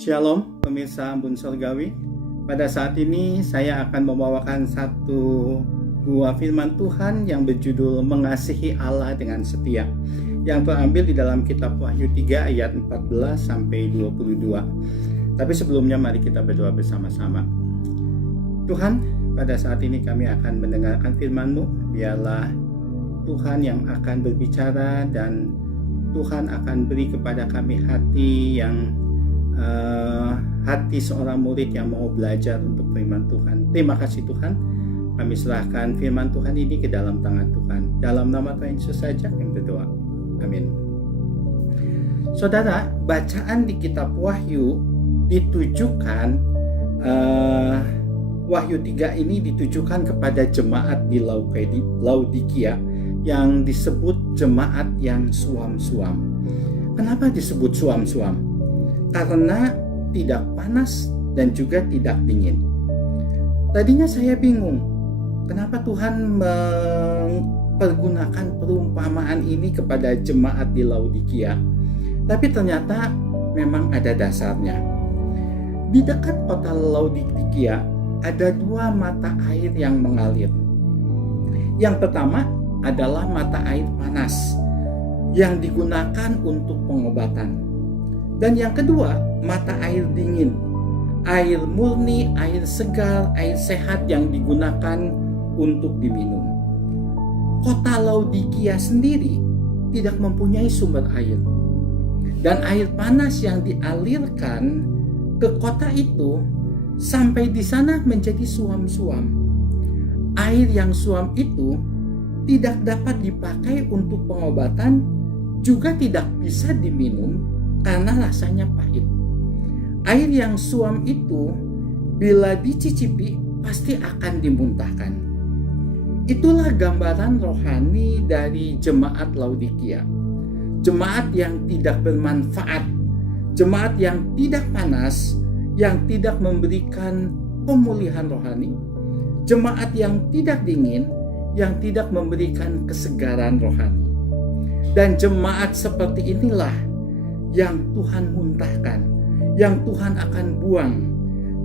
Shalom pemirsa Embun Surgawi. Pada saat ini saya akan membawakan satu buah firman Tuhan yang berjudul Mengasihi Allah dengan Setia, yang terambil di dalam kitab Wahyu 3 ayat 14 sampai 22. Tapi sebelumnya mari kita berdoa bersama-sama. Tuhan, pada saat ini kami akan mendengarkan firman-Mu. Biarlah Tuhan yang akan berbicara dan Tuhan akan beri kepada kami hati yang hati seorang murid yang mau belajar untuk firman Tuhan. Terima kasih Tuhan. Kami serahkan firman Tuhan ini ke dalam tangan Tuhan. Dalam nama Tuhan Yesus saja kami berdoa. Amin. Saudara, bacaan di kitab Wahyu ditujukan Wahyu 3 ini ditujukan kepada jemaat di Laodikia yang disebut jemaat yang suam-suam. Kenapa disebut suam-suam? Karena tidak panas dan juga tidak dingin. Tadinya saya bingung, kenapa Tuhan mempergunakan perumpamaan ini kepada jemaat di Laodikia. Tapi ternyata memang ada dasarnya. Di dekat kota Laodikia ada dua mata air yang mengalir. Yang pertama adalah mata air panas yang digunakan untuk pengobatan. Dan yang kedua, mata air dingin, air murni, air segar, air sehat yang digunakan untuk diminum. Kota Laodikia sendiri tidak mempunyai sumber air. Dan air panas yang dialirkan ke kota itu sampai di sana menjadi suam-suam. Air yang suam itu tidak dapat dipakai untuk pengobatan, juga tidak bisa diminum karena rasanya pahit. Air yang suam itu bila dicicipi pasti akan dimuntahkan. Itulah gambaran rohani dari jemaat Laodikia. Jemaat yang tidak bermanfaat, jemaat yang tidak panas, yang tidak memberikan pemulihan rohani, jemaat yang tidak dingin, yang tidak memberikan kesegaran rohani. Dan jemaat seperti inilah yang Tuhan muntahkan, yang Tuhan akan buang,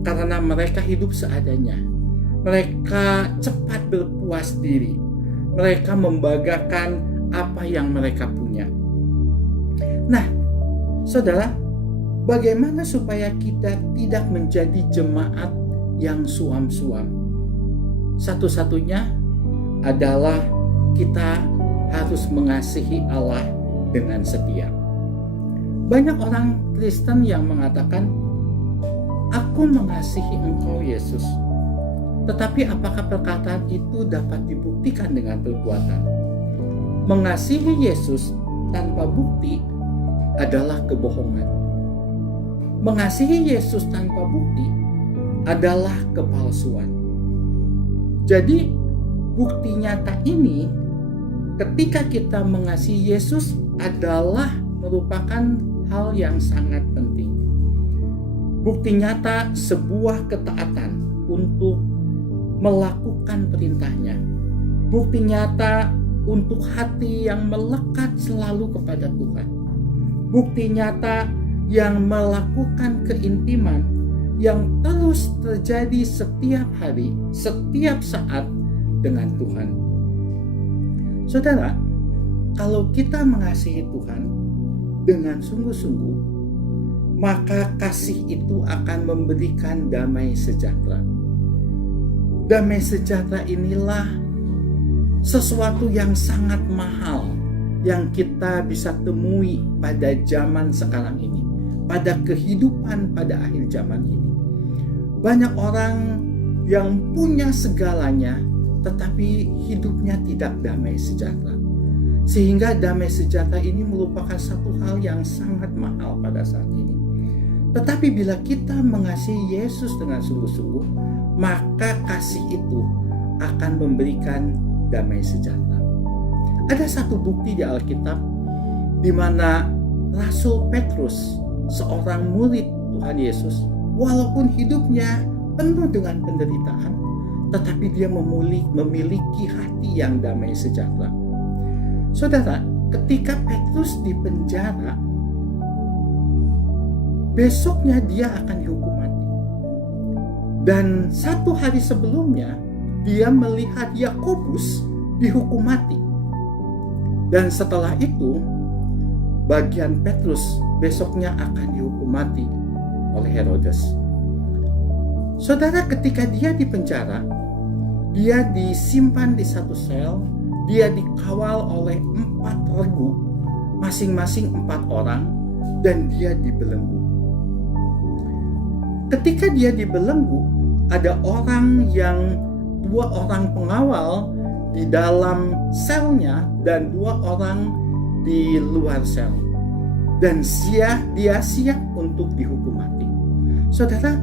karena mereka hidup seadanya. Mereka cepat berpuas diri. Mereka membanggakan apa yang mereka punya. Nah, saudara, bagaimana supaya kita tidak menjadi jemaat yang suam-suam? Satu-satunya adalah kita harus mengasihi Allah dengan setia. Banyak orang Kristen yang mengatakan, "Aku mengasihi Engkau Yesus." Tetapi apakah perkataan itu dapat dibuktikan dengan perbuatan? Mengasihi Yesus tanpa bukti adalah kebohongan. Mengasihi Yesus tanpa bukti adalah kepalsuan. Jadi, bukti nyata ini ketika kita mengasihi Yesus adalah merupakan hal yang sangat penting. Bukti nyata sebuah ketaatan untuk melakukan perintahnya. Bukti nyata untuk hati yang melekat selalu kepada Tuhan. Bukti nyata yang melakukan keintiman yang terus terjadi setiap hari, setiap saat dengan Tuhan. Saudara, kalau kita mengasihi Tuhan dengan sungguh-sungguh, maka kasih itu akan memberikan damai sejahtera. Damai sejahtera inilah sesuatu yang sangat mahal yang kita bisa temui pada zaman sekarang ini, pada kehidupan pada akhir zaman ini. Banyak orang yang punya segalanya tetapi hidupnya tidak damai sejahtera. Sehingga damai sejahtera ini merupakan satu hal yang sangat mahal pada saat ini. Tetapi bila kita mengasihi Yesus dengan sungguh-sungguh, maka kasih itu akan memberikan damai sejahtera. Ada satu bukti di Alkitab di mana Rasul Petrus, seorang murid Tuhan Yesus, walaupun hidupnya penuh dengan penderitaan, tetapi dia memiliki hati yang damai sejahtera. Saudara, ketika Petrus di penjara, besoknya dia akan dihukum mati. Dan 1 hari sebelumnya dia melihat Yakobus dihukum mati. Dan setelah itu bagian Petrus besoknya akan dihukum mati oleh Herodes. Saudara, ketika dia di penjara, dia disimpan di satu sel, dia dikawal oleh 4 regu, masing-masing 4 orang, dan dia dibelenggu. Ketika dia dibelenggu, ada 2 orang pengawal di dalam selnya dan 2 orang di luar sel. Dan dia siap untuk dihukum mati. Saudara,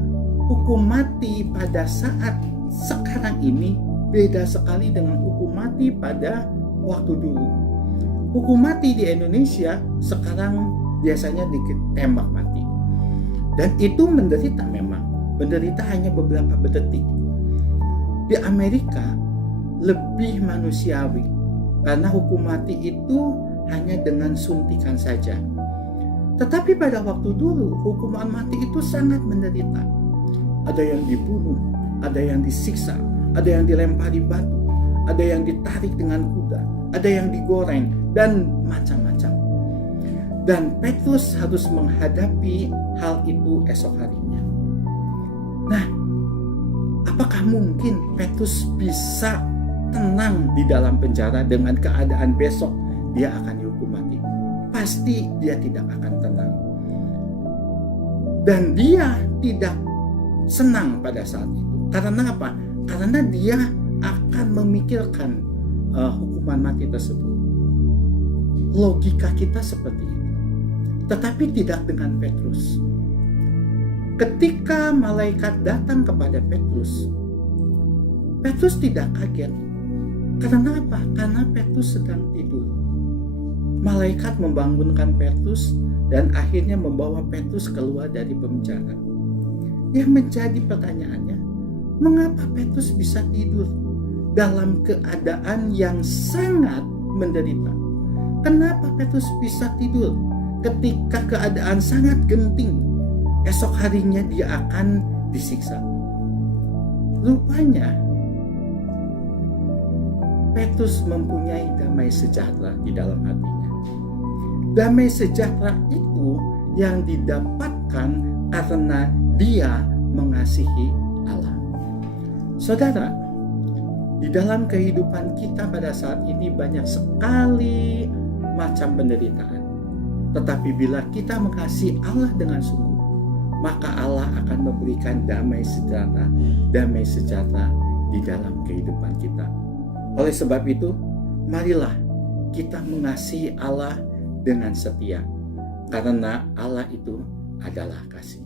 hukum mati pada saat sekarang ini beda sekali dengan hukum mati pada waktu dulu. Hukum mati di Indonesia sekarang biasanya ditembak mati. Dan itu menderita memang. Menderita hanya beberapa detik. Di Amerika lebih manusiawi karena hukum mati itu hanya dengan suntikan saja. Tetapi pada waktu dulu hukuman mati itu sangat menderita. Ada yang dibunuh, ada yang disiksa, ada yang dilempari batu, ada yang ditarik dengan kuda, ada yang digoreng, dan macam-macam. Dan Petrus harus menghadapi hal itu esok harinya. Nah, apakah mungkin Petrus bisa tenang di dalam penjara dengan keadaan besok dia akan dihukum mati? Pasti dia tidak akan tenang. Dan dia tidak senang pada saat itu. Karena apa? Karena dia akan memikirkan hukuman mati tersebut. Logika kita seperti itu. Tetapi tidak dengan Petrus. Ketika malaikat datang kepada Petrus, Petrus tidak kaget. Karena apa? Karena Petrus sedang tidur. Malaikat membangunkan Petrus dan akhirnya membawa Petrus keluar dari penjara. Yang menjadi pertanyaannya, mengapa Petrus bisa tidur dalam keadaan yang sangat menderita? Kenapa Petrus bisa tidur ketika keadaan sangat genting? Esok harinya dia akan disiksa. Rupanya Petrus mempunyai damai sejahtera di dalam hatinya. Damai sejahtera itu yang didapatkan karena dia mengasihi Allah. Saudara, di dalam kehidupan kita pada saat ini banyak sekali macam penderitaan. Tetapi bila kita mengasihi Allah dengan sungguh, maka Allah akan memberikan damai sejahtera di dalam kehidupan kita. Oleh sebab itu, marilah kita mengasihi Allah dengan setia, karena Allah itu adalah kasih.